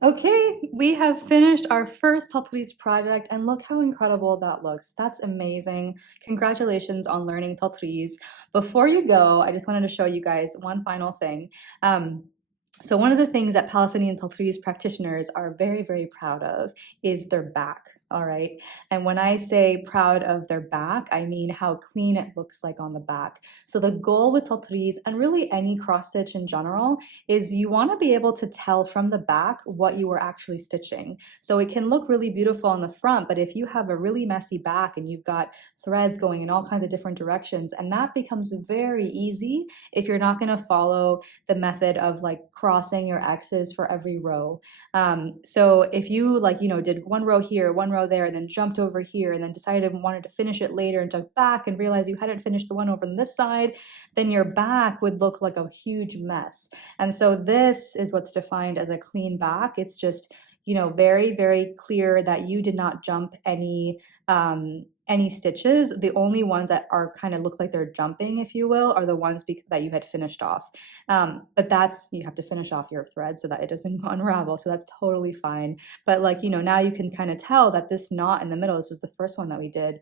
Okay, we have finished our first Tatreez project and look how incredible that looks. That's amazing. Congratulations on learning Tatreez. Before you go, I just wanted to show you guys one final thing. Um, so one of the things that Palestinian Tatreez practitioners are very, very proud of is their back, all right? And when I say proud of their back, I mean how clean it looks like on the back. So the goal with Tatreez, and really any cross stitch in general, is you want to be able to tell from the back what you were actually stitching. So it can look really beautiful on the front, but if you have a really messy back and you've got threads going in all kinds of different directions, and that becomes very easy if you're not going to follow the method of like crossing your X's for every row. So if you did one row here, one row there, and then jumped over here, and then decided wanted to finish it later and jumped back and realized you hadn't finished the one over on this side, then your back would look like a huge mess. And so this is what's defined as a clean back. It's just, very, very clear that you did not jump any stitches. The only ones that are kind of look like they're jumping, if you will, are the ones that you had finished off. But you have to finish off your thread so that it doesn't unravel. So that's totally fine. But now you can kind of tell that this knot in the middle, this was the first one that we did.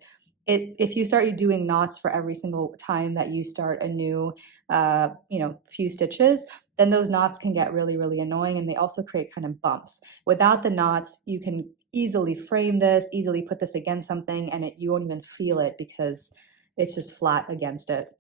If you start doing knots for every single time that you start a new, few stitches, then those knots can get really, really annoying, and they also create kind of bumps. Without the knots, you can easily frame this, easily put this against something, and you won't even feel it because it's just flat against it.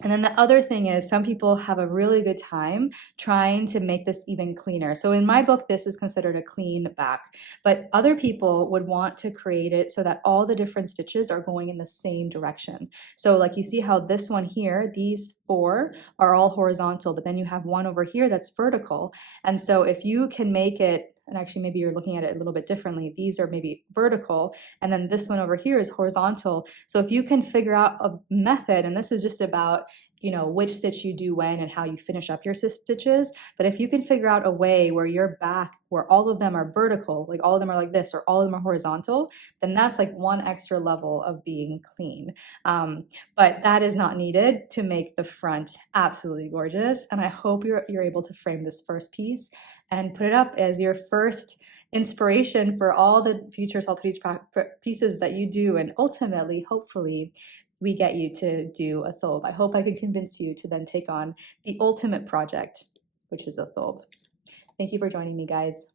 And then the other thing is some people have a really good time trying to make this even cleaner. So in my book, this is considered a clean back, but other people would want to create it so that all the different stitches are going in the same direction. So like you see how this one here, these four are all horizontal, but then you have one over here that's vertical. And so if you can make it, and actually maybe you're looking at it a little bit differently, these are maybe vertical, and then this one over here is horizontal. So if you can figure out a method, and this is just about which stitch you do when and how you finish up your stitches, but if you can figure out a way where your back, where all of them are vertical, like all of them are like this, or all of them are horizontal, then that's like one extra level of being clean. But that is not needed to make the front absolutely gorgeous. And I hope you're able to frame this first piece and put it up as your first inspiration for all the future Tatreez pieces that you do, and ultimately, hopefully, we get you to do a Thobe. I hope I can convince you to then take on the ultimate project, which is a Thobe. Thank you for joining me, guys.